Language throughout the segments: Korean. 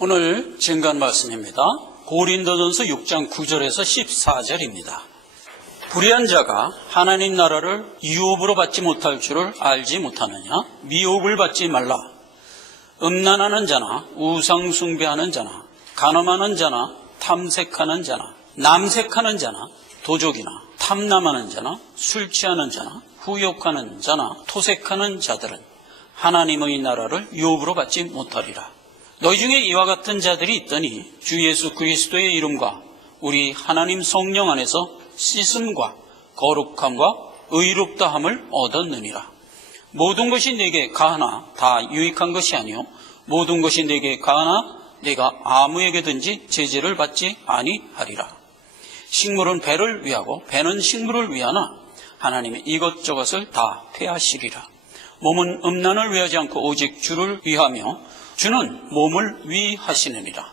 오늘 증거한 말씀입니다. 고린도전서 6장 9절에서 14절입니다. 불의한 자가 하나님 나라를 유업으로 받지 못할 줄을 알지 못하느냐? 미혹을 받지 말라. 음란하는 자나 우상 숭배하는 자나 간음하는 자나 탐색하는 자나 남색하는 자나 도적이나 탐남하는 자나 술 취하는 자나 후욕하는 자나 토색하는 자들은 하나님의 나라를 유업으로 받지 못하리라. 너희 중에 이와 같은 자들이 있더니 주 예수 그리스도의 이름과 우리 하나님 성령 안에서 씻음과 거룩함과 의롭다함을 얻었느니라. 모든 것이 내게 가하나 다 유익한 것이 아니요 모든 것이 내게 가하나 내가 아무에게든지 제재를 받지 아니하리라. 식물은 배를 위하고 배는 식물을 위하나 하나님이 이것저것을 다 폐하시리라. 몸은 음란을 위하지 않고 오직 주를 위하며 주는 몸을 위하시느니라.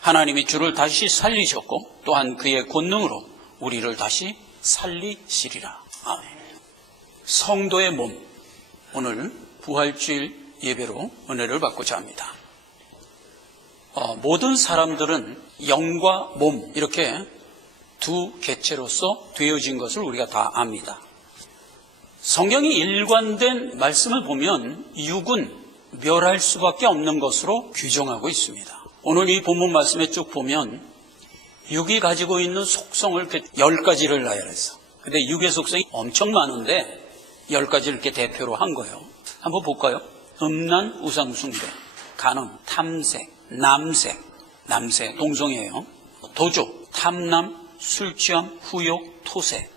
하나님이 주를 다시 살리셨고 또한 그의 권능으로 우리를 다시 살리시리라. 아멘. 성도의 몸, 오늘 부활주일 예배로 은혜를 받고자 합니다. 모든 사람들은 영과 몸 이렇게 두 개체로서 되어진 것을 우리가 다 압니다. 성경이 일관된 말씀을 보면 육은 멸할 수밖에 없는 것으로 규정하고 있습니다. 오늘 이 본문 말씀에 쭉 보면 육이 가지고 있는 속성을 10가지를 나열했어. 근데 육의 속성이 엄청 많은데 10가지를 이렇게 대표로 한 거예요. 한번 볼까요? 음란, 우상숭배, 간음, 탐색, 남색 동성이에요. 도적, 탐남, 술취함, 후욕, 토색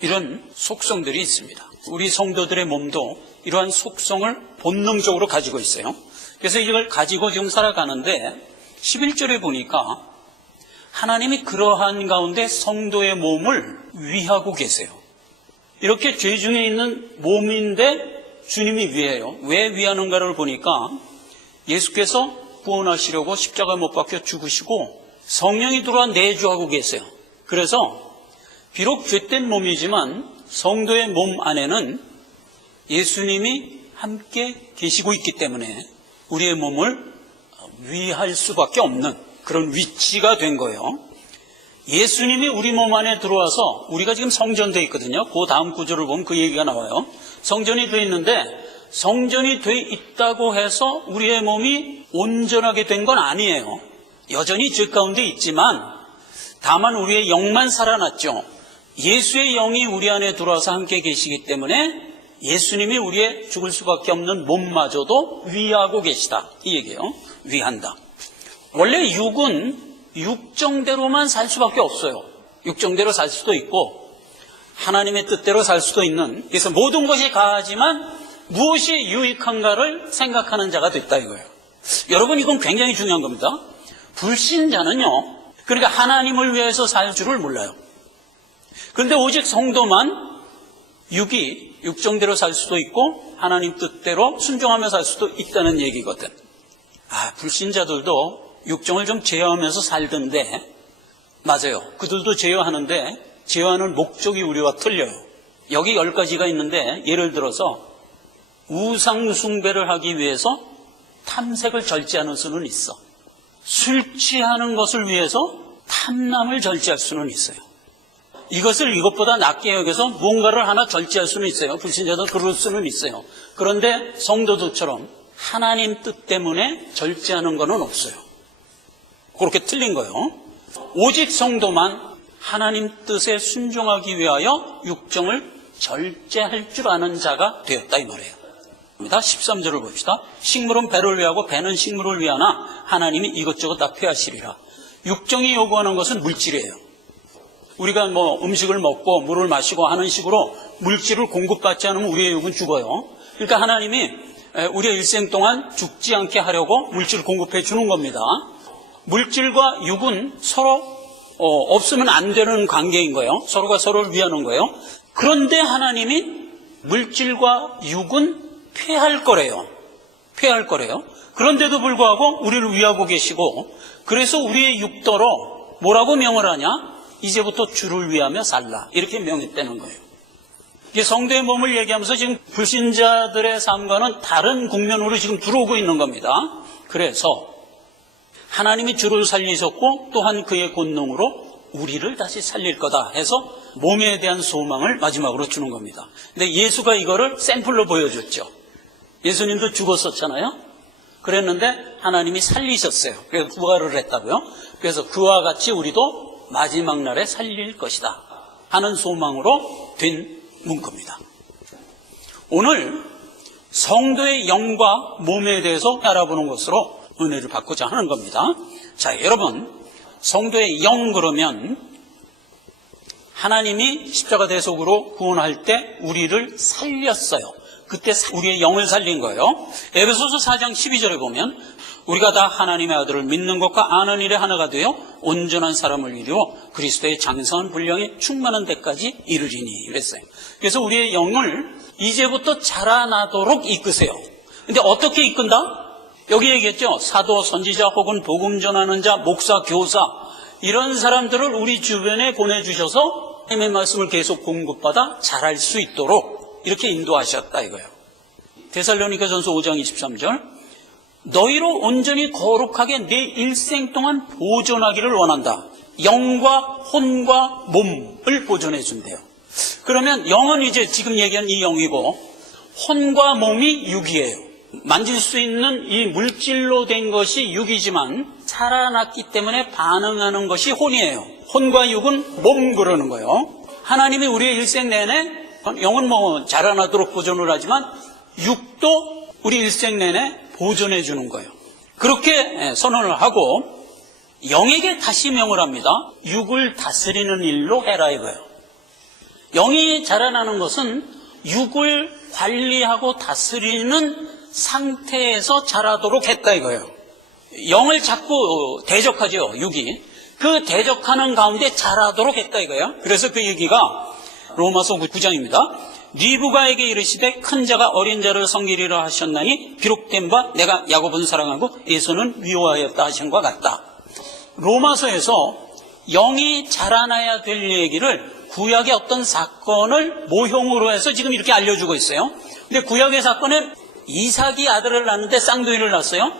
이런 속성들이 있습니다. 우리 성도들의 몸도 이러한 속성을 본능적으로 가지고 있어요. 그래서 이걸 가지고 지금 살아가는데 11절에 보니까 하나님이 그러한 가운데 성도의 몸을 위하고 계세요. 이렇게 죄 중에 있는 몸인데 주님이 위해요. 왜 위하는가를 보니까 예수께서 구원하시려고 십자가 못 박혀 죽으시고 성령이 들어와 내주하고 계세요. 그래서 비록 죄된 몸이지만 성도의 몸 안에는 예수님이 함께 계시고 있기 때문에 우리의 몸을 위할 수밖에 없는 그런 위치가 된 거예요. 예수님이 우리 몸 안에 들어와서 우리가 지금 성전되어 있거든요. 그 다음 구절을 보면 그 얘기가 나와요. 성전이 되어 있는데 성전이 되어 있다고 해서 우리의 몸이 온전하게 된 건 아니에요. 여전히 죄 가운데 있지만 다만 우리의 영만 살아났죠. 예수의 영이 우리 안에 들어와서 함께 계시기 때문에 예수님이 우리의 죽을 수밖에 없는 몸마저도 위하고 계시다. 이 얘기예요. 위한다. 원래 육은 육정대로만 살 수밖에 없어요. 육정대로 살 수도 있고 하나님의 뜻대로 살 수도 있는, 그래서 모든 것이 가하지만 무엇이 유익한가를 생각하는 자가 됐다 이거예요. 여러분, 이건 굉장히 중요한 겁니다. 불신자는요, 그러니까 하나님을 위해서 살 줄을 몰라요. 그런데 오직 성도만 육이 육정대로 살 수도 있고 하나님 뜻대로 순종하며 살 수도 있다는 얘기거든. 불신자들도 육정을 좀 제어하면서 살던데, 맞아요. 그들도 제어하는데 제어하는 목적이 우리와 틀려요. 여기 10가지가 있는데 예를 들어서 우상 숭배를 하기 위해서 탐색을 절제하는 수는 있어. 술 취하는 것을 위해서 탐남을 절제할 수는 있어요. 이것을 이것보다 낮게 여겨서 무언가를 하나 절제할 수는 있어요. 불신자도 그럴 수는 있어요. 그런데 성도들처럼 하나님 뜻 때문에 절제하는 것은 없어요. 그렇게 틀린 거예요. 오직 성도만 하나님 뜻에 순종하기 위하여 육정을 절제할 줄 아는 자가 되었다 이 말이에요. 13절을 봅시다. 식물은 배를 위하고 배는 식물을 위하나 하나님이 이것저것 다 폐하시리라. 육정이 요구하는 것은 물질이에요. 우리가 음식을 먹고 물을 마시고 하는 식으로 물질을 공급받지 않으면 우리의 육은 죽어요. 그러니까 하나님이 우리의 일생 동안 죽지 않게 하려고 물질을 공급해 주는 겁니다. 물질과 육은 서로 없으면 안 되는 관계인 거예요. 서로가 서로를 위하는 거예요. 그런데 하나님이 물질과 육은 폐할 거래요. 그런데도 불구하고 우리를 위하고 계시고, 그래서 우리의 육도로 뭐라고 명을 하냐? 이제부터 주를 위하며 살라. 이렇게 명했다는 거예요. 이게 성도의 몸을 얘기하면서 지금 불신자들의 삶과는 다른 국면으로 지금 들어오고 있는 겁니다. 그래서 하나님이 주를 살리셨고 또한 그의 권능으로 우리를 다시 살릴 거다 해서 몸에 대한 소망을 마지막으로 주는 겁니다. 근데 예수가 이거를 샘플로 보여줬죠. 예수님도 죽었었잖아요. 그랬는데 하나님이 살리셨어요. 그래서 부활을 했다고요. 그래서 그와 같이 우리도 마지막 날에 살릴 것이다 하는 소망으로 된 문구입니다. 오늘 성도의 영과 몸에 대해서 알아보는 것으로 은혜를 받고자 하는 겁니다. 자, 여러분, 성도의 영 그러면 하나님이 십자가 대속으로 구원할 때 우리를 살렸어요. 그때 우리의 영을 살린 거예요. 에베소서 4장 12절에 보면 우리가 다 하나님의 아들을 믿는 것과 아는 일에 하나가 되어 온전한 사람을 이루어 그리스도의 장성한 분량에 충만한 데까지 이르리니 이랬어요. 그래서 우리의 영을 이제부터 자라나도록 이끄세요. 근데 어떻게 이끈다? 여기 얘기했죠. 사도, 선지자 혹은 복음 전하는 자, 목사, 교사 이런 사람들을 우리 주변에 보내주셔서 하나님의 말씀을 계속 공급받아 자랄 수 있도록 이렇게 인도하셨다 이거예요. 데살로니가전서 5장 23절 너희로 온전히 거룩하게 내 일생 동안 보존하기를 원한다. 영과 혼과 몸을 보존해 준대요. 그러면 영은 이제 지금 얘기한 이 영이고 혼과 몸이 육이에요. 만질 수 있는 이 물질로 된 것이 육이지만 살아났기 때문에 반응하는 것이 혼이에요. 혼과 육은 몸 그러는 거예요. 하나님이 우리의 일생 내내 영은 뭐 자라나도록 보존을 하지만 육도 우리 일생 내내 보존해 주는 거예요. 그렇게 선언을 하고 영에게 다시 명을 합니다. 육을 다스리는 일로 해라 이거예요. 영이 자라나는 것은 육을 관리하고 다스리는 상태에서 자라도록 했다 이거예요. 영을 자꾸 대적하죠, 육이. 그 대적하는 가운데 자라도록 했다 이거예요. 그래서 그 얘기가 로마서 9장입니다. 리브가에게 이르시되 큰 자가 어린 자를 섬기리라 하셨나니 비록된 바 내가 야곱은 사랑하고 에서는 미워하였다 하신 것 같다. 로마서에서 영이 자라나야 될 얘기를 구약의 어떤 사건을 모형으로 해서 지금 이렇게 알려주고 있어요. 근데 구약의 사건은 이삭이 아들을 낳는데 쌍둥이를 낳았어요.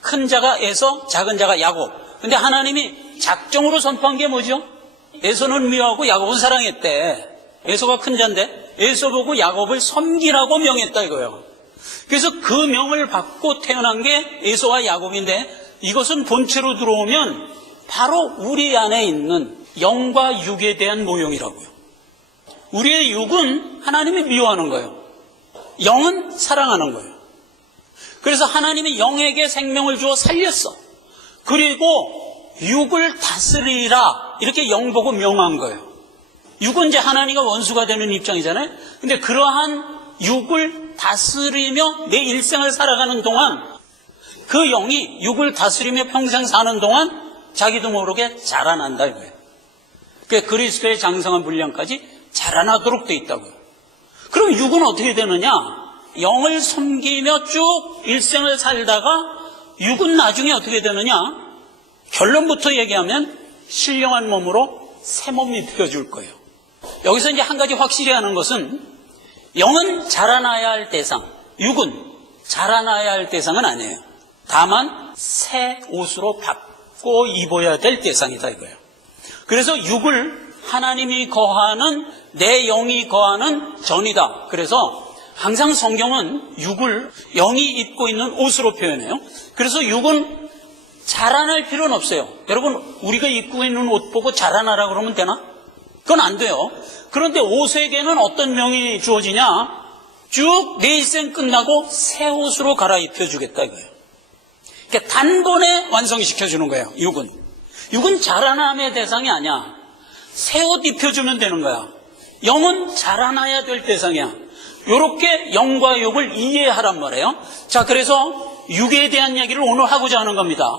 큰 자가 에서, 작은 자가 야곱. 근데 하나님이 작정으로 선포한 게 뭐죠? 에서는 미워하고 야곱은 사랑했대. 에서가 큰 자인데 에서 보고 야곱을 섬기라고 명했다 이거예요. 그래서 그 명을 받고 태어난 게 에서와 야곱인데 이것은 본체로 들어오면 바로 우리 안에 있는 영과 육에 대한 모형이라고요. 우리의 육은 하나님이 미워하는 거예요. 영은 사랑하는 거예요. 그래서 하나님이 영에게 생명을 주어 살렸어. 그리고 육을 다스리라 이렇게 영 보고 명한 거예요. 육은 이제 하나님과 원수가 되는 입장이잖아요. 근데 그러한 육을 다스리며 내 일생을 살아가는 동안 그 영이 육을 다스리며 평생 사는 동안 자기도 모르게 자라난다 이거예요. 그러니까 그리스도의 장성한 분량까지 자라나도록 돼 있다고요. 그럼 육은 어떻게 되느냐? 영을 섬기며 쭉 일생을 살다가 육은 나중에 어떻게 되느냐? 결론부터 얘기하면 신령한 몸으로 새 몸이 되어줄 거예요. 여기서 이제 한 가지 확실히 하는 것은 영은 자라나야 할 대상, 육은 자라나야 할 대상은 아니에요. 다만 새 옷으로 바꿔 입어야 될 대상이다 이거예요. 그래서 육을 하나님이 거하는 내 영이 거하는 전이다. 그래서 항상 성경은 육을 영이 입고 있는 옷으로 표현해요. 그래서 육은 자라날 필요는 없어요. 여러분 우리가 입고 있는 옷 보고 자라나라 그러면 되나? 그건 안 돼요. 그런데 옷에게는 어떤 명이 주어지냐? 쭉 내 일생 끝나고 새 옷으로 갈아입혀 주겠다 이거예요. 그러니까 단번에 완성시켜 주는 거예요. 육은 자라남의 대상이 아니야. 새 옷 입혀주면 되는 거야. 영은 자라나야 될 대상이야. 이렇게 영과 육을 이해하란 말이에요. 자, 그래서 육에 대한 얘기를 오늘 하고자 하는 겁니다.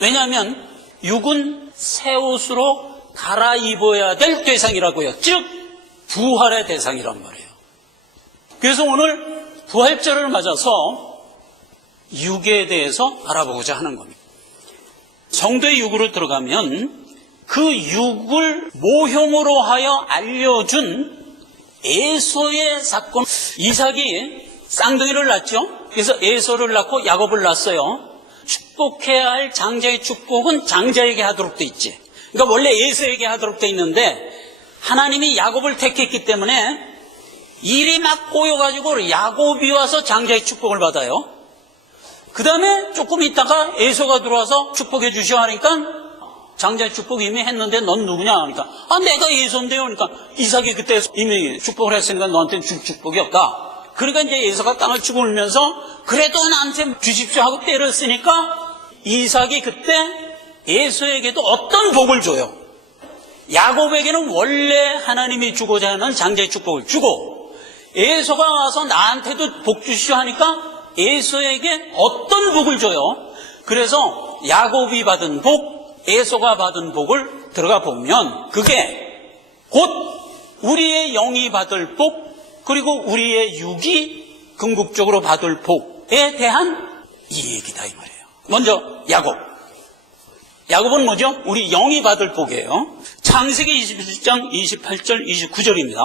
왜냐하면 육은 새 옷으로 갈아입어야 될 대상이라고요. 즉 부활의 대상이란 말이에요. 그래서 오늘 부활절을 맞아서 육에 대해서 알아보고자 하는 겁니다. 성도의 육으로 들어가면 그 육을 모형으로 하여 알려준 에서의 사건. 이삭이 쌍둥이를 낳죠. 그래서 에서를 낳고 야곱을 낳았어요. 축복해야 할 장자의 축복은 장자에게 하도록 돼 있지. 그러니까 원래 에서에게 하도록 돼 있는데 하나님이 야곱을 택했기 때문에 일이 막 꼬여가지고 야곱이 와서 장자의 축복을 받아요. 그 다음에 조금 있다가 에서가 들어와서 축복해 주시오 하니까 장자의 축복 이미 했는데 넌 누구냐 하니까 내가 에서인데요. 그러니까 이삭이 그때 이미 축복을 했으니까 너한테는 줄 축복이 없다. 그러니까 이제 에서가 땅을 치고 울면서 그래도 나한테 주십시오 하고 때렸으니까 이삭이 그때 에서에게도 어떤 복을 줘요. 야곱에게는 원래 하나님이 주고자 하는 장자의 축복을 주고 에서가 와서 나한테도 복 주시오 하니까 에서에게 어떤 복을 줘요. 그래서 야곱이 받은 복, 에서가 받은 복을 들어가 보면 그게 곧 우리의 영이 받을 복, 그리고 우리의 육이 궁극적으로 받을 복에 대한 이 얘기다 이 말이에요. 먼저 야곱은 뭐죠? 우리 영이 받을 복이에요. 창세기 27장 28절 29절입니다.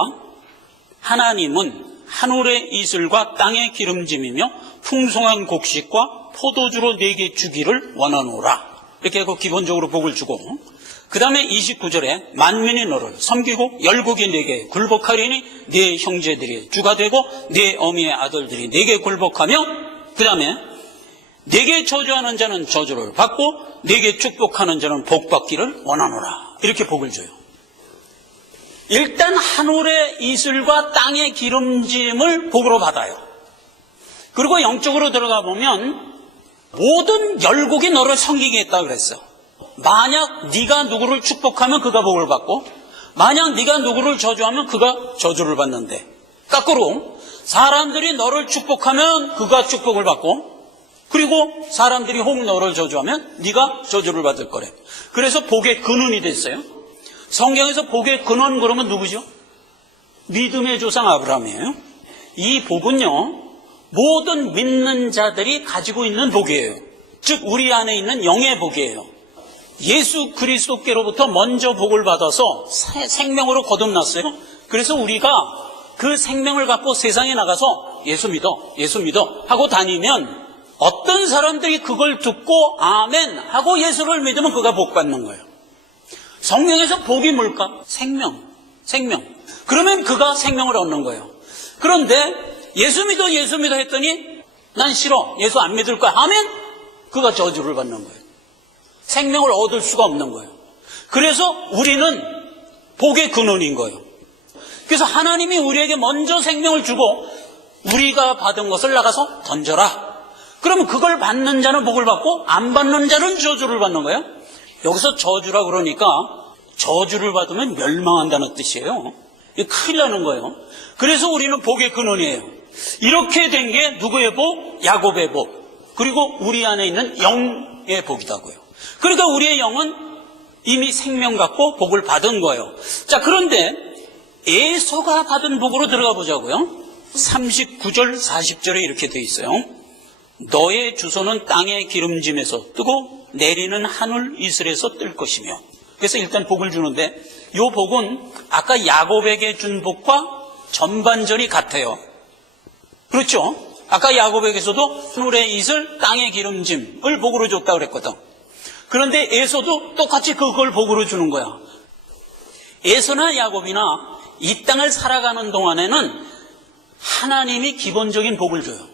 하나님은 하늘의 이슬과 땅의 기름짐이며 풍성한 곡식과 포도주로 네게 주기를 원하노라. 이렇게 기본적으로 복을 주고 그 다음에 29절에 만민이 너를 섬기고 열국이 네게 굴복하리니 네 형제들이 주가 되고 네 어미의 아들들이 네게 굴복하며 그 다음에 네게 저주하는 자는 저주를 받고 네게 축복하는 자는 복받기를 원하노라. 이렇게 복을 줘요. 일단 하늘의 이슬과 땅의 기름짐을 복으로 받아요. 그리고 영적으로 들어가 보면 모든 열국이 너를 섬기겠다 그랬어. 만약 네가 누구를 축복하면 그가 복을 받고 만약 네가 누구를 저주하면 그가 저주를 받는데 거꾸로 사람들이 너를 축복하면 그가 축복을 받고 그리고 사람들이 혹 너를 저주하면 네가 저주를 받을 거래. 그래서 복의 근원이 됐어요. 성경에서 복의 근원 그러면 누구죠? 믿음의 조상 아브라함이에요. 이 복은요 모든 믿는 자들이 가지고 있는 복이에요. 즉 우리 안에 있는 영의 복이에요. 예수 그리스도께로부터 먼저 복을 받아서 생명으로 거듭났어요. 그래서 우리가 그 생명을 갖고 세상에 나가서 예수 믿어 하고 다니면 어떤 사람들이 그걸 듣고 아멘 하고 예수를 믿으면 그가 복 받는 거예요. 성경에서 복이 뭘까? 생명. 그러면 그가 생명을 얻는 거예요. 그런데 예수 믿어 했더니 난 싫어, 예수 안 믿을 거야 하면 그가 저주를 받는 거예요. 생명을 얻을 수가 없는 거예요. 그래서 우리는 복의 근원인 거예요. 그래서 하나님이 우리에게 먼저 생명을 주고 우리가 받은 것을 나가서 던져라. 그러면 그걸 받는 자는 복을 받고 안 받는 자는 저주를 받는 거예요. 여기서 저주라 그러니까 저주를 받으면 멸망한다는 뜻이에요. 이게 큰일 나는 거예요. 그래서 우리는 복의 근원이에요. 이렇게 된 게 누구의 복? 야곱의 복. 그리고 우리 안에 있는 영의 복이다고요. 그러니까 우리의 영은 이미 생명 갖고 복을 받은 거예요. 자, 그런데 에서가 받은 복으로 들어가 보자고요. 39절 40절에 이렇게 돼 있어요. 너의 주소는 땅의 기름짐에서 뜨고 내리는 하늘 이슬에서 뜰 것이며. 그래서 일단 복을 주는데 이 복은 아까 야곱에게 준 복과 전반전이 같아요. 그렇죠? 아까 야곱에게서도 하늘의 이슬, 땅의 기름짐을 복으로 줬다고 그랬거든. 그런데 에서도 똑같이 그걸 복으로 주는 거야. 에서나 야곱이나 이 땅을 살아가는 동안에는 하나님이 기본적인 복을 줘요.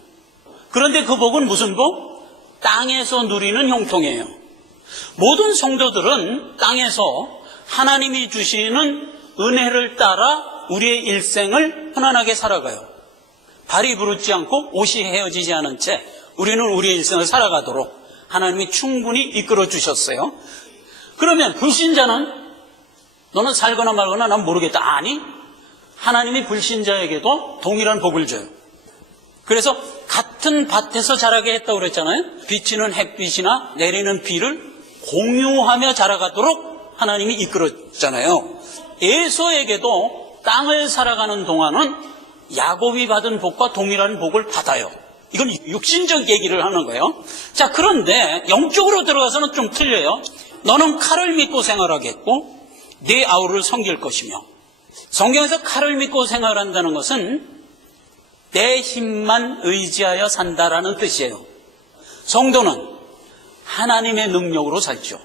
그런데 그 복은 무슨 복? 땅에서 누리는 형통이에요. 모든 성도들은 땅에서 하나님이 주시는 은혜를 따라 우리의 일생을 편안하게 살아가요. 발이 부르지 않고 옷이 헤어지지 않은 채 우리는 우리의 일생을 살아가도록 하나님이 충분히 이끌어 주셨어요. 그러면 불신자는 너는 살거나 말거나 난 모르겠다. 아니, 하나님이 불신자에게도 동일한 복을 줘요. 그래서 같은 밭에서 자라게 했다고 그랬잖아요. 비치는 햇빛이나 내리는 비를 공유하며 자라가도록 하나님이 이끌었잖아요. 에서에게도 땅을 살아가는 동안은 야곱이 받은 복과 동일한 복을 받아요. 이건 육신적 얘기를 하는 거예요. 자, 그런데 영적으로 들어가서는 좀 틀려요. 너는 칼을 믿고 생활하겠고 네 아우를 섬길 것이며. 성경에서 칼을 믿고 생활한다는 것은 내 힘만 의지하여 산다라는 뜻이에요. 성도는 하나님의 능력으로 살죠.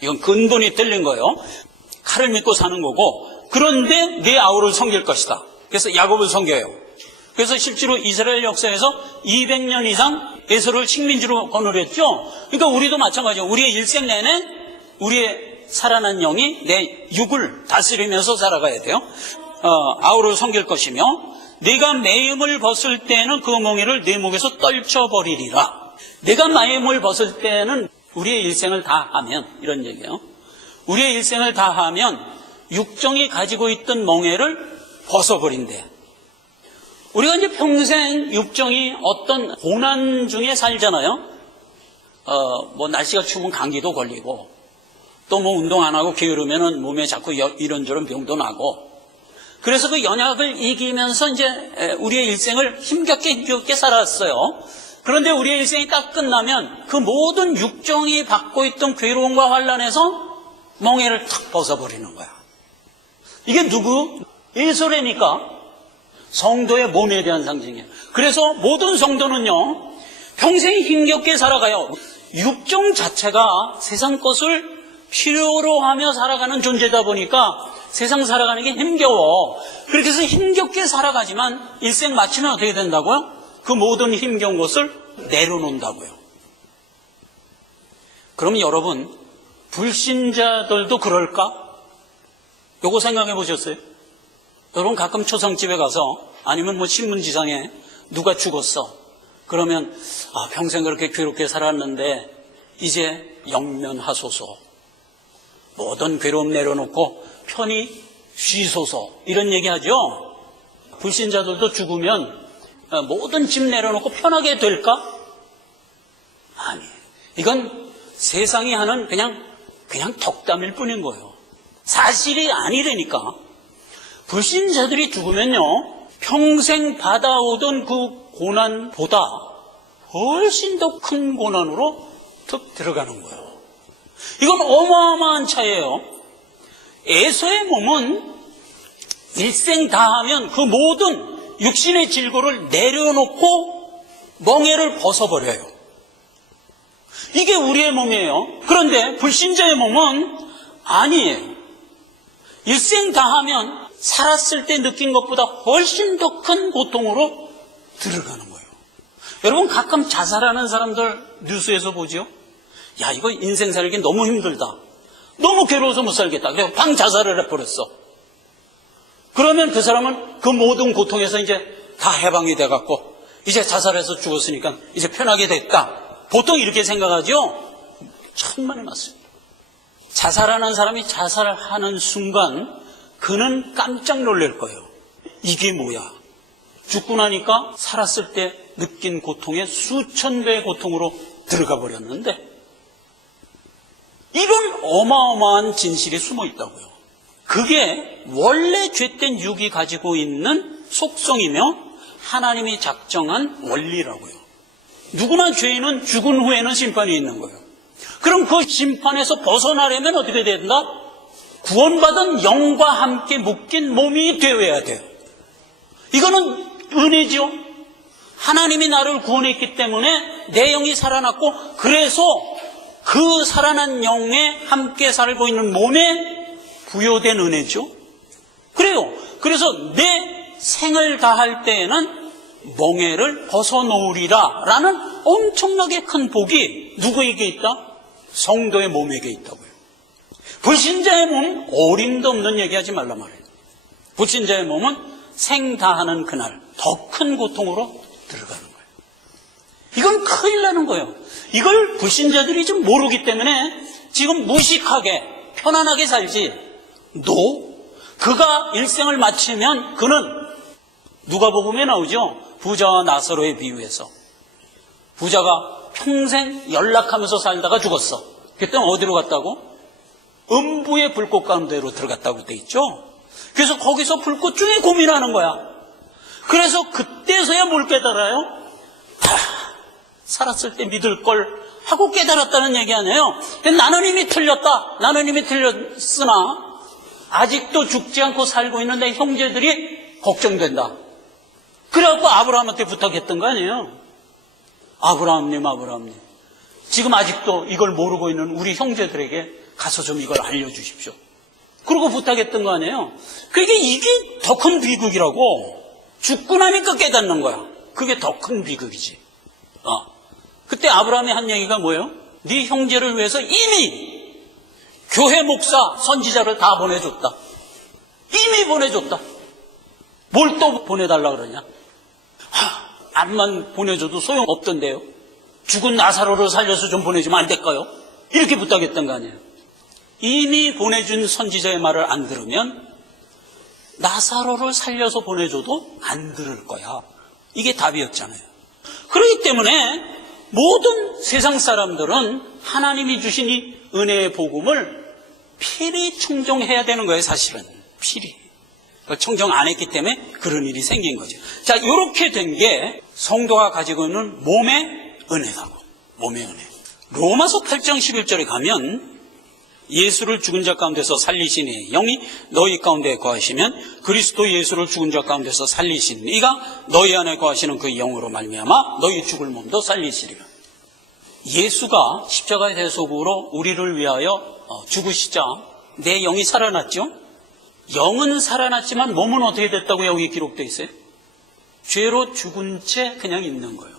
이건 근본이 틀린 거예요. 칼을 믿고 사는 거고, 그런데 내 아우를 섬길 것이다. 그래서 야곱을 섬겨요. 그래서 실제로 이스라엘 역사에서 200년 이상 에서를 식민지로 거느렸죠. 그러니까 우리도 마찬가지예요. 우리의 일생 내내 우리의 살아난 영이 내 육을 다스리면서 살아가야 돼요. 아우를 섬길 것이며, 내가 매임을 벗을 때는 그 멍에를 내 목에서 떨쳐버리리라. 내가 매임을 벗을 때는 우리의 일생을 다 하면, 이런 얘기예요. 우리의 일생을 다 하면 육정이 가지고 있던 멍에를 벗어버린대. 우리가 이제 평생 육정이 어떤 고난 중에 살잖아요. 뭐 날씨가 추우면 감기도 걸리고, 또 뭐 운동 안 하고 게으르면은 몸에 자꾸 이런저런 병도 나고, 그래서 그 연약을 이기면서 이제 우리의 일생을 힘겹게 살았어요. 그런데 우리의 일생이 딱 끝나면 그 모든 육정이 받고 있던 괴로움과 환난에서 멍에를 탁 벗어버리는 거야. 이게 누구? 예수래니까. 성도의 몸에 대한 상징이에요. 그래서 모든 성도는요, 평생 힘겹게 살아가요. 육정 자체가 세상 것을 필요로 하며 살아가는 존재다 보니까 세상 살아가는 게 힘겨워. 그렇게 해서 힘겹게 살아가지만 일생 마치면 어떻게 된다고요? 그 모든 힘겨운 것을 내려놓는다고요. 그럼 여러분, 불신자들도 그럴까? 요거 생각해 보셨어요? 여러분 가끔 초상집에 가서, 아니면 뭐 신문지상에 누가 죽었어. 그러면 평생 그렇게 괴롭게 살았는데 이제 영면하소서, 모든 괴로움 내려놓고 편히 쉬소서, 이런 얘기하죠. 불신자들도 죽으면 모든 짐 내려놓고 편하게 될까? 아니, 이건 세상이 하는 그냥 덕담일 뿐인 거예요. 사실이 아니라니까. 불신자들이 죽으면요, 평생 받아오던 그 고난보다 훨씬 더 큰 고난으로 툭 들어가는 거예요. 이건 어마어마한 차이예요. 에서의 몸은 일생 다하면 그 모든 육신의 질고를 내려놓고 멍에를 벗어버려요. 이게 우리의 몸이에요. 그런데 불신자의 몸은 아니에요. 일생 다하면 살았을 때 느낀 것보다 훨씬 더 큰 고통으로 들어가는 거예요. 여러분 가끔 자살하는 사람들 뉴스에서 보죠. 야, 이거 인생 살기 너무 힘들다, 너무 괴로워서 못 살겠다, 그래서 방 자살을 해버렸어. 그러면 그 사람은 그 모든 고통에서 이제 다 해방이 돼갖고 이제 자살해서 죽었으니까 이제 편하게 됐다, 보통 이렇게 생각하죠. 천만에 맞습니다. 자살하는 사람이 자살하는 순간 그는 깜짝 놀랄 거예요. 이게 뭐야? 죽고 나니까 살았을 때 느낀 고통의 수천 배의 고통으로 들어가 버렸는데, 이런 어마어마한 진실이 숨어 있다고요. 그게 원래 죄된 육이 가지고 있는 속성이며 하나님이 작정한 원리라고요. 누구나 죄인은 죽은 후에는 심판이 있는 거예요. 그럼 그 심판에서 벗어나려면 어떻게 된다? 구원받은 영과 함께 묶인 몸이 되어야 돼요. 이거는 은혜죠. 하나님이 나를 구원했기 때문에 내 영이 살아났고, 그래서 그 살아난 영에 함께 살고 있는 몸에 부여된 은혜죠. 그래요. 그래서 내 생을 다할 때에는 멍에를 벗어놓으리라 라는 엄청나게 큰 복이 누구에게 있다? 성도의 몸에게 있다고요. 불신자의 몸은 어림도 없는 얘기하지 말란 말이에요. 불신자의 몸은 생 다하는 그날 더 큰 고통으로 들어가는 거예요. 이건 큰일 나는 거예요. 이걸 불신자들이 좀 모르기 때문에 지금 무식하게 편안하게 살지. 그가 일생을 마치면 그는 누가복음에 나오죠. 부자와 나사로의 비유에서 부자가 평생 연락하면서 살다가 죽었어. 그때는 어디로 갔다고? 음부의 불꽃 가운데로 들어갔다고 돼 있죠. 그래서 거기서 불꽃 중에 고민하는 거야. 그래서 그때서야 뭘 깨달아요? 살았을 때 믿을 걸 하고 깨달았다는 얘기 아니에요. 나는 이미 틀렸다. 나는 이미 틀렸으나 아직도 죽지 않고 살고 있는 내 형제들이 걱정된다. 그래갖고 아브라함한테 부탁했던 거 아니에요. 아브라함님, 지금 아직도 이걸 모르고 있는 우리 형제들에게 가서 좀 이걸 알려주십시오. 그러고 부탁했던 거 아니에요? 그러니까 이게 더 큰 비극이라고. 죽고 나니까 깨닫는 거야. 그게 더 큰 비극이지. 그때 아브라함이 한 얘기가 뭐예요? 네 형제를 위해서 이미 교회 목사, 선지자를 다 보내줬다. 이미 보내줬다. 뭘 또 보내달라 그러냐? 암만 보내줘도 소용없던데요. 죽은 나사로를 살려서 좀 보내주면 안 될까요? 이렇게 부탁했던 거 아니에요. 이미 보내준 선지자의 말을 안 들으면 나사로를 살려서 보내줘도 안 들을 거야. 이게 답이었잖아요. 그렇기 때문에 모든 세상 사람들은 하나님이 주신 이 은혜의 복음을 필히 청정해야 되는 거예요. 사실은 필히. 청정 안 했기 때문에 그런 일이 생긴 거죠. 자, 이렇게 된 게 성도가 가지고 있는 몸의 은혜라고. 몸의 은혜. 로마서 8장 11절에 가면 예수를 죽은 자 가운데서 살리시니 영이 너희 가운데 거하시면 그리스도 예수를 죽은 자 가운데서 살리시니 이가 너희 안에 거하시는 그 영으로 말미암아 너희 죽을 몸도 살리시리라. 예수가 십자가의 대속으로 우리를 위하여 죽으시자 내 영이 살아났죠. 영은 살아났지만 몸은 어떻게 됐다고 여기 기록되어 있어요? 죄로 죽은 채 그냥 있는 거예요.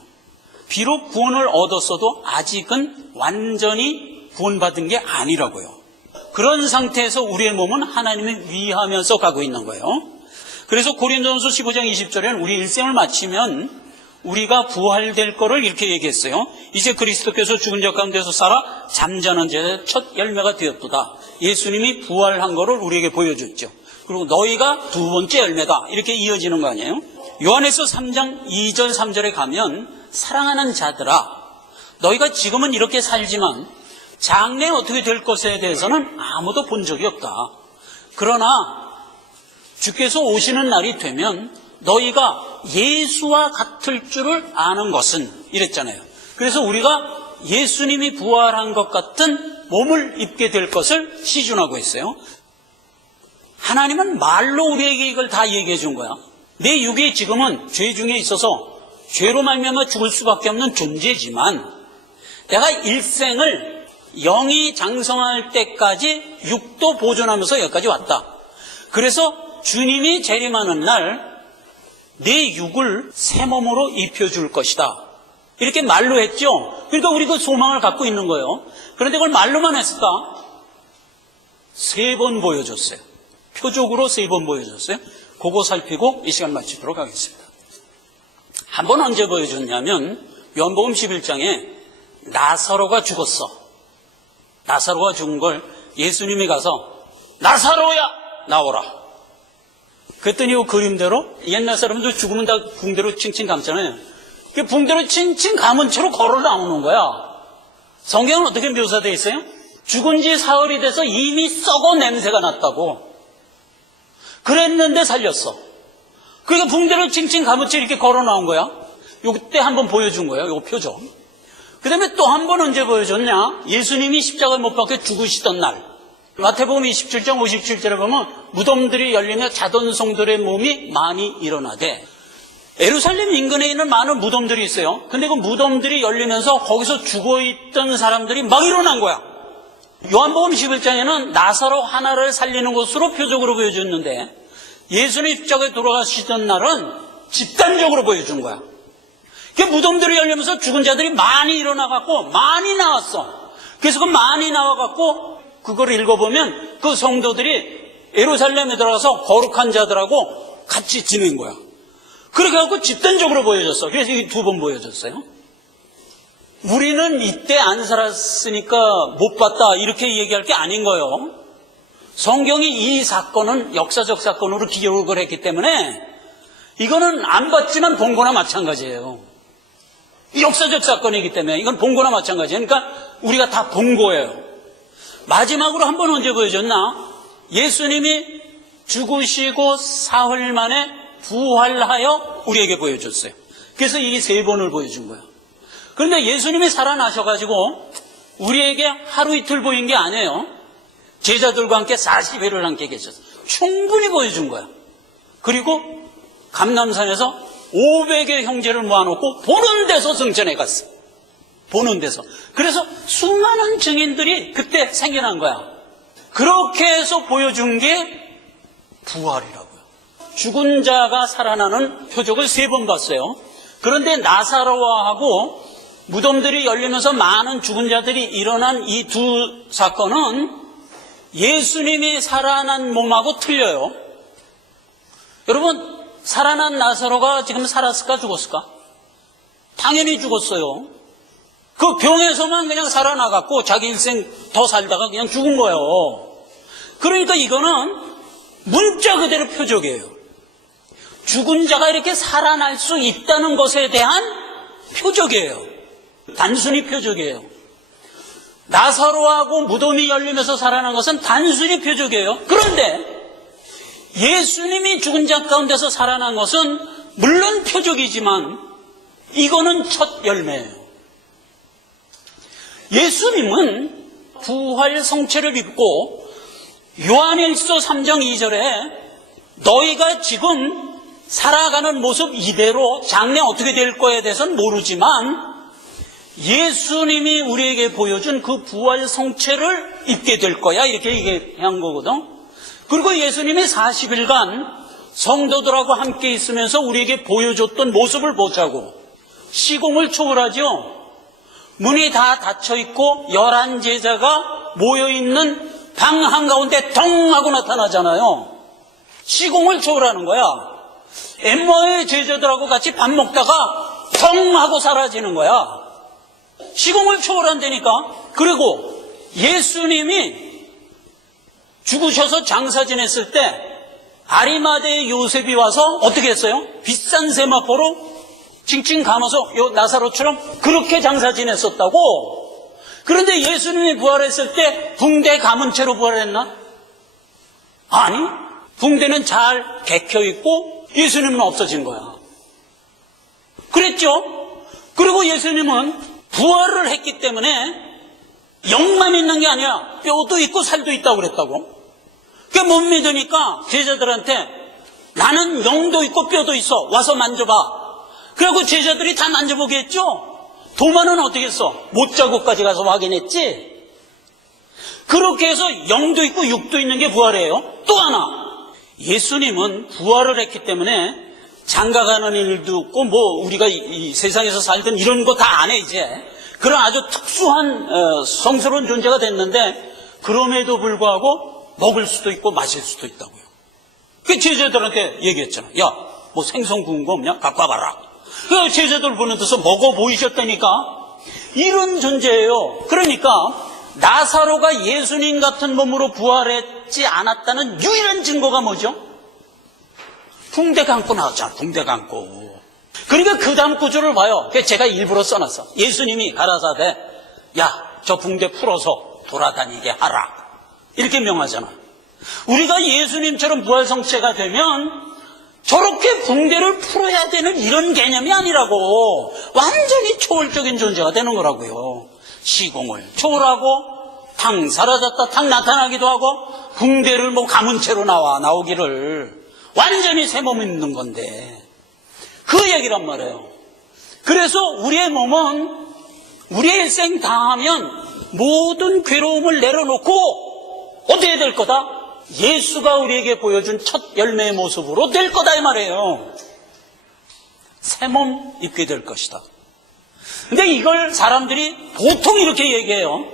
비록 구원을 얻었어도 아직은 완전히 구원받은 게 아니라고요. 그런 상태에서 우리의 몸은 하나님을 위하면서 가고 있는 거예요. 그래서 고린도전서 15장 20절에는 우리 일생을 마치면 우리가 부활될 거를 이렇게 얘기했어요. 이제 그리스도께서 죽은 자 가운데서 살아 잠자는 자의 첫 열매가 되었도다. 예수님이 부활한 거를 우리에게 보여줬죠. 그리고 너희가 두 번째 열매다. 이렇게 이어지는 거 아니에요? 요한에서 3장 2절 3절에 가면 사랑하는 자들아 너희가 지금은 이렇게 살지만 장래에 어떻게 될 것에 대해서는 아무도 본 적이 없다. 그러나 주께서 오시는 날이 되면 너희가 예수와 같을 줄을 아는 것은 이랬잖아요. 그래서 우리가 예수님이 부활한 것 같은 몸을 입게 될 것을 시준하고 있어요. 하나님은 말로 우리에게 이걸 다 얘기해 준 거야. 내 육이 지금은 죄 중에 있어서 죄로 말미암아 죽을 수밖에 없는 존재지만 내가 일생을 영이 장성할 때까지 육도 보존하면서 여기까지 왔다. 그래서 주님이 재림하는 날 내 육을 새 몸으로 입혀줄 것이다. 이렇게 말로 했죠. 그러니까 우리 그 소망을 갖고 있는 거예요. 그런데 그걸 말로만 했을까? 3번 보여줬어요. 표적으로 3번 보여줬어요. 그거 살피고 이 시간 마치도록 하겠습니다. 한 번 언제 보여줬냐면 요한복음 11장에 나사로가 죽었어. 나사로가 죽은 걸 예수님이 가서 나사로야 나오라. 그랬더니 이 그림대로 옛날 사람들 죽으면 다 붕대로 칭칭 감잖아요. 그 붕대로 칭칭 감은 채로 걸어 나오는 거야. 성경은 어떻게 묘사되어 있어요? 죽은 지 사흘이 돼서 이미 썩어 냄새가 났다고. 그랬는데 살렸어. 그러니까 붕대로 칭칭 감은 채 이렇게 걸어 나온 거야. 요때 한번 보여준 거예요. 요 표정. 그 다음에 또 한 번 언제 보여줬냐? 예수님이 십자가에 못 박혀 죽으시던 날. 마태복음 27장 57절에 보면 무덤들이 열리며 자던 성들의 몸이 많이 일어나되 예루살렘 인근에 있는 많은 무덤들이 있어요. 근데 그 무덤들이 열리면서 거기서 죽어있던 사람들이 막 일어난 거야. 요한복음 11장에는 나사로 하나를 살리는 것으로 표적으로 보여줬는데 예수님 십자가에 돌아가시던 날은 집단적으로 보여준 거야. 그 무덤들이 열리면서 죽은 자들이 많이 일어나갖고 많이 나왔어. 그래서 그 많이 나와갖고 그거를 읽어보면 그 성도들이 예루살렘에 들어가서 거룩한 자들하고 같이 지낸 거야. 그렇게 해갖고 집단적으로 보여줬어. 그래서 이게 2번 보여줬어요. 우리는 이때 안 살았으니까 못 봤다 이렇게 얘기할 게 아닌 거예요. 성경이 이 사건은 역사적 사건으로 기록을 했기 때문에 이거는 안 봤지만 본 거나 마찬가지예요. 역사적 사건이기 때문에 이건 본 거나 마찬가지예요. 그러니까 우리가 다 본 거예요. 마지막으로 한 번 언제 보여줬나? 예수님이 죽으시고 사흘 만에 부활하여 우리에게 보여줬어요. 그래서 이 3번을 보여준 거예요. 그런데 예수님이 살아나셔가지고 우리에게 하루 이틀 보인 게 아니에요. 제자들과 함께 40일을 함께 계셨어요. 충분히 보여준 거야. 그리고 감람산에서 500의 형제를 모아놓고 보는 데서 승천해 갔어요. 보는 데서. 그래서 수많은 증인들이 그때 생겨난 거야. 그렇게 해서 보여준 게 부활이라고요. 죽은 자가 살아나는 표적을 3번 봤어요. 그런데 나사로하고 무덤들이 열리면서 많은 죽은 자들이 일어난 이 두 사건은 예수님이 살아난 몸하고 틀려요. 여러분, 살아난 나사로가 지금 살았을까 죽었을까? 당연히 죽었어요. 그 병에서만 그냥 살아나갔고 자기 일생 더 살다가 그냥 죽은 거예요. 그러니까 이거는 문자 그대로 표적이에요. 죽은 자가 이렇게 살아날 수 있다는 것에 대한 표적이에요. 단순히 표적이에요. 나사로하고 무덤이 열리면서 살아난 것은 단순히 표적이에요. 그런데 예수님이 죽은 자 가운데서 살아난 것은 물론 표적이지만 이거는 첫 열매예요. 예수님은 부활 성체를 입고 요한일서 3장 2절에 너희가 지금 살아가는 모습 이대로 장래 어떻게 될 거에 대해서는 모르지만 예수님이 우리에게 보여준 그 부활 성체를 입게 될 거야 이렇게 얘기한 거거든. 그리고 예수님이 40일간 성도들하고 함께 있으면서 우리에게 보여줬던 모습을 보자고. 시공을 초월하죠. 문이 다 닫혀있고 11제자가 모여있는 방 한가운데 덩 하고 나타나잖아요. 시공을 초월하는 거야. 엠마오의 제자들하고 같이 밥 먹다가 덩 하고 사라지는 거야. 시공을 초월한다니까. 그리고 예수님이 죽으셔서 장사 지냈을 때 아리마대의 요셉이 와서 어떻게 했어요? 비싼 세마포로 칭칭 감아서 요 나사로처럼 그렇게 장사 지냈었다고. 그런데 예수님이 부활했을 때 붕대 감은 채로 부활했나? 아니, 붕대는 잘 개켜있고 예수님은 없어진 거야. 그랬죠? 그리고 예수님은 부활을 했기 때문에 영만 있는 게 아니라 뼈도 있고 살도 있다고 그랬다고. 그게 못 믿으니까 제자들한테 나는 영도 있고 뼈도 있어. 와서 만져봐. 그리고 제자들이 다 만져보게 했죠. 도마는 어떻게 했어? 못자국까지 가서 확인했지. 그렇게 해서 영도 있고 육도 있는 게 부활이에요. 또 하나, 예수님은 부활을 했기 때문에 장가가는 일도 없고 뭐 우리가 이 세상에서 살던 이런 거 다 안 해 이제. 그런 아주 특수한 성스러운 존재가 됐는데 그럼에도 불구하고 먹을 수도 있고 마실 수도 있다고요. 그 제자들한테 얘기했잖아. 야, 뭐 생선 구운 거 없냐? 갖고 와봐라. 그 제자들 보는 데서 먹어 보이셨다니까. 이런 존재예요. 그러니까 나사로가 예수님 같은 몸으로 부활했지 않았다는 유일한 증거가 뭐죠? 붕대 감고 나왔잖아. 붕대 감고. 그러니까 그 다음 구절을 봐요. 제가 일부러 써놨어. 예수님이 가라사대 야, 저 붕대 풀어서 돌아다니게 하라. 이렇게 명하잖아. 우리가 예수님처럼 부활성체가 되면 저렇게 붕대를 풀어야 되는 이런 개념이 아니라고. 완전히 초월적인 존재가 되는 거라고요. 시공을 초월하고 탕 사라졌다 탕 나타나기도 하고 붕대를 뭐 감은 채로 나오기를 완전히 새 몸 입는 건데 그 얘기란 말이에요. 그래서 우리의 몸은 우리의 일생 다 하면 모든 괴로움을 내려놓고 어떻게 될 거다? 예수가 우리에게 보여준 첫 열매의 모습으로 될 거다 이 말이에요. 새 몸 입게 될 것이다. 근데 이걸 사람들이 보통 이렇게 얘기해요.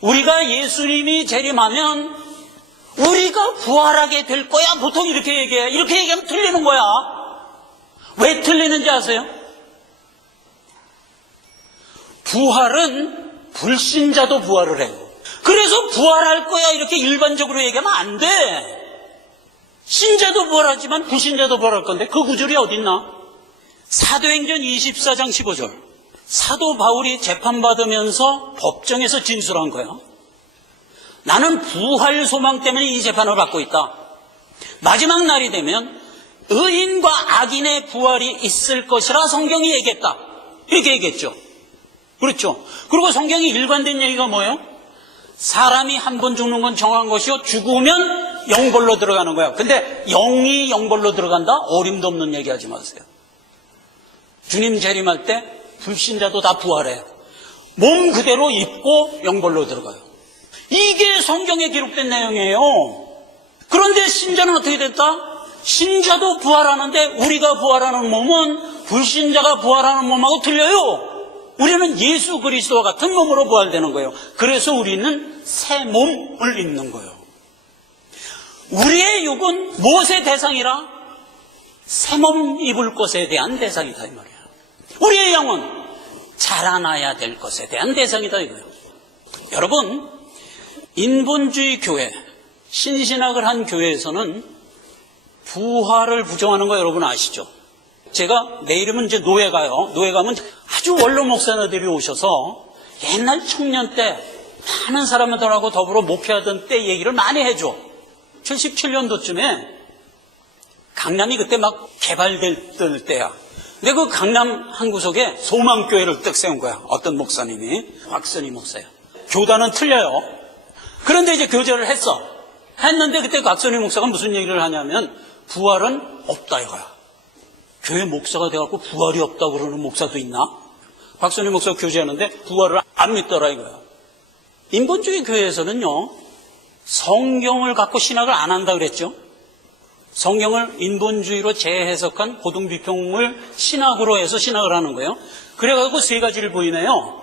우리가 예수님이 재림하면 우리가 부활하게 될 거야. 보통 이렇게 얘기해. 이렇게 얘기하면 틀리는 거야. 왜 틀리는지 아세요? 부활은 불신자도 부활을 해요. 그래서 부활할 거야 이렇게 일반적으로 얘기하면 안 돼. 신자도 부활하지만 불신자도 부활할 건데 그 구절이 어딨나? 사도행전 24장 15절. 사도 바울이 재판받으면서 법정에서 진술한 거야. 나는 부활 소망 때문에 이 재판을 받고 있다. 마지막 날이 되면 의인과 악인의 부활이 있을 것이라 성경이 얘기했다. 이렇게 얘기했죠. 그렇죠. 그리고 성경이 일관된 얘기가 뭐예요? 사람이 한 번 죽는 건 정한 것이요 죽으면 영벌로 들어가는 거야. 근데 영이 영벌로 들어간다? 어림도 없는 얘기하지 마세요. 주님 재림할 때 불신자도 다 부활해. 몸 그대로 입고 영벌로 들어가요. 이게 성경에 기록된 내용이에요. 그런데 신자는 어떻게 됐다? 신자도 부활하는데 우리가 부활하는 몸은 불신자가 부활하는 몸하고 틀려요. 우리는 예수 그리스도와 같은 몸으로 부활되는 거예요. 그래서 우리는 새 몸을 입는 거예요. 우리의 육은 무엇의 대상이라? 새 몸 입을 것에 대한 대상이다 이 말이야. 우리의 영은 자라나야 될 것에 대한 대상이다 이거예요. 여러분, 인본주의 교회, 신신학을 한 교회에서는 부활을 부정하는 거 여러분 아시죠? 제가 내일이면 이제 노예 가요. 노예 가면 아주 원로 목사님들이 오셔서 옛날 청년 때 많은 사람들하고 더불어 목회하던 때 얘기를 많이 해줘. 77년도쯤에 강남이 그때 막 개발될 때야. 근데 그 강남 한 구석에 소망교회를 딱 세운 거야. 어떤 목사님이, 박선희 목사야. 교단은 틀려요. 그런데 이제 교제를 했는데 그때 박선희 목사가 무슨 얘기를 하냐면 부활은 없다 이거야. 교회 목사가 돼갖고 부활이 없다고 그러는 목사도 있나? 박선희 목사가 교제하는데 부활을 안 믿더라 이거야. 인본주의 교회에서는요, 성경을 갖고 신학을 안 한다 그랬죠. 성경을 인본주의로 재해석한 고등비평을 신학으로 해서 신학을 하는 거예요. 그래가지고 세 가지를 부인해요.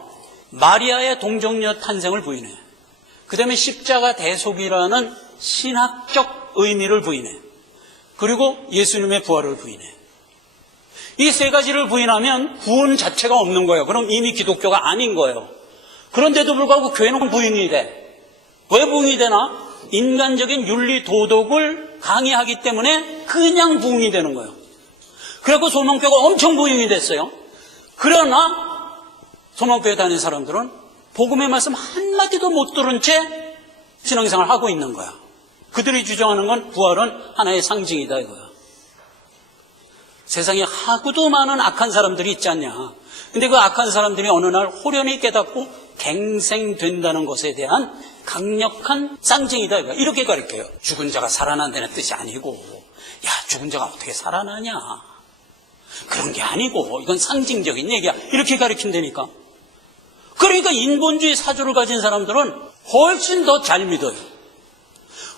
마리아의 동정녀 탄생을 부인해. 그 다음에 십자가 대속이라는 신학적 의미를 부인해. 그리고 예수님의 부활을 부인해. 이 세 가지를 부인하면 구원 자체가 없는 거예요. 그럼 이미 기독교가 아닌 거예요. 그런데도 불구하고 교회는 부인이 돼. 왜 부인이 되나? 인간적인 윤리 도덕을 강의하기 때문에 그냥 부인이 되는 거예요. 그래서 소망교회가 엄청 부인이 됐어요. 그러나 소망교회 다니는 사람들은 복음의 말씀 한마디도 못 들은 채 신앙생활을 하고 있는 거야. 그들이 주장하는 건 부활은 하나의 상징이다 이거야. 세상에 하고도 많은 악한 사람들이 있지 않냐. 근데 그 악한 사람들이 어느 날 호련히 깨닫고 갱생된다는 것에 대한 강력한 상징이다. 이렇게 가르쳐요. 죽은 자가 살아난다는 뜻이 아니고, 야, 죽은 자가 어떻게 살아나냐. 그런 게 아니고, 이건 상징적인 얘기야. 이렇게 가르친다니까. 그러니까 인본주의 사조를 가진 사람들은 훨씬 더 잘 믿어요.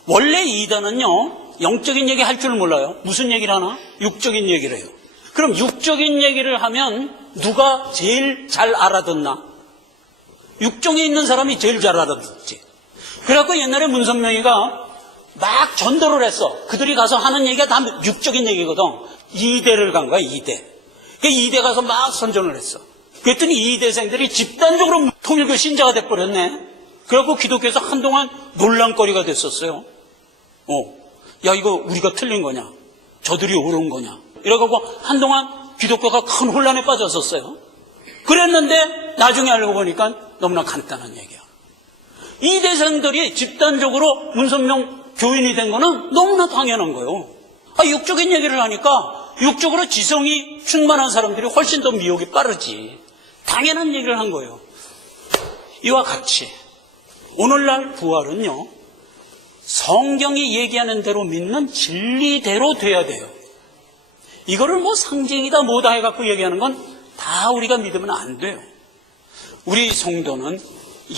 원래 이단은요, 영적인 얘기 할 줄 몰라요. 무슨 얘기를 하나? 육적인 얘기를 해요. 그럼 육적인 얘기를 하면 누가 제일 잘 알아듣나? 육정에 있는 사람이 제일 잘 알아듣지. 그래갖고 옛날에 문선명이가 막 전도를 했어. 그들이 가서 하는 얘기가 다 육적인 얘기거든. 이대를 간 거야, 이대. 그 이대 가서 막 선전을 했어. 그랬더니 이대생들이 집단적으로 통일교 신자가 돼버렸네. 그래갖고 기독교에서 한동안 논란거리가 됐었어요. 야, 이거 우리가 틀린 거냐? 저들이 옳은 거냐? 이래갖고 한동안 기독교가 큰 혼란에 빠졌었어요. 그랬는데 나중에 알고 보니까 너무나 간단한 얘기야. 이 대생들이 집단적으로 문선명 교인이 된 거는 너무나 당연한 거예요. 육적인 얘기를 하니까 육적으로 지성이 충만한 사람들이 훨씬 더 미혹이 빠르지. 당연한 얘기를 한 거예요. 이와 같이 오늘날 부활은요, 성경이 얘기하는 대로 믿는 진리대로 돼야 돼요. 이거를 뭐 상징이다 뭐다 해갖고 얘기하는 건 다 우리가 믿으면 안 돼요. 우리 성도는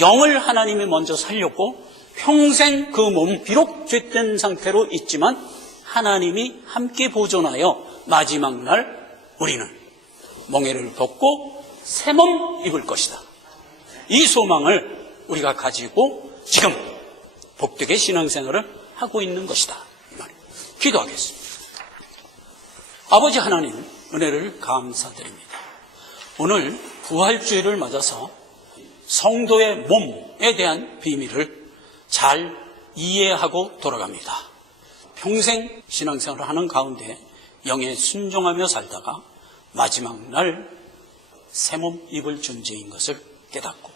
영을 하나님이 먼저 살렸고 평생 그 몸 비록 죄된 상태로 있지만 하나님이 함께 보존하여 마지막 날 우리는 멍에를 벗고 새 몸 입을 것이다. 이 소망을 우리가 가지고 지금 복되게 신앙생활을 하고 있는 것이다. 기도하겠습니다. 아버지 하나님, 은혜를 감사드립니다. 오늘 부활주의를 맞아서 성도의 몸에 대한 비밀을 잘 이해하고 돌아갑니다. 평생 신앙생활을 하는 가운데 영에 순종하며 살다가 마지막 날 새 몸 입을 존재인 것을 깨닫고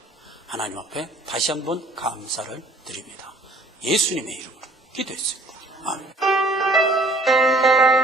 하나님 앞에 다시 한번 감사를 드립니다. 예수님의 이름으로 기도했습니다. 아멘.